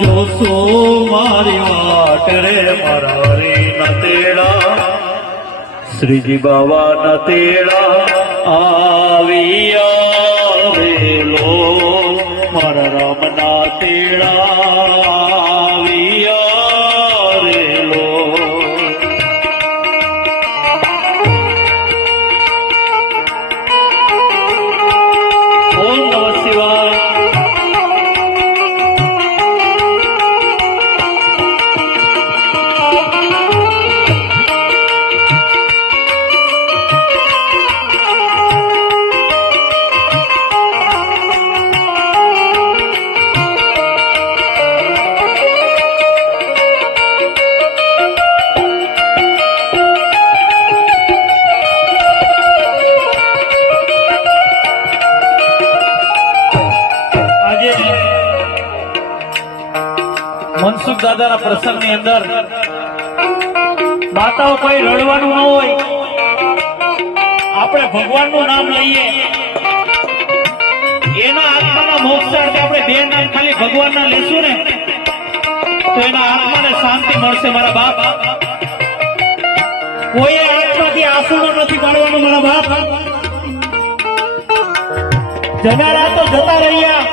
જોશો મારી વાટ રે મારા રે નતેડા શ્રીજી બાવા નતેડા આવ્યા વેલો મારા રામ ના તેડા આવ્યા રેલો ઓમ નમઃ શિવાય મનસુખ દાદાના પ્રસંગની અંદર માતાઓ કોઈ રડવાનું ન હોય, આપણે ભગવાનનું નામ લઈએ, એના આત્માના મોક્ષાર્થે આપણે બે નામ ખાલી ભગવાનના લેશું ને તો એના આત્માને શાંતિ મળશે. મારા બાપ, કોઈ આત્માથી આંસુનો નથી પાડવાનું. મારા બાપ, જનારા તો જતા રહ્યા,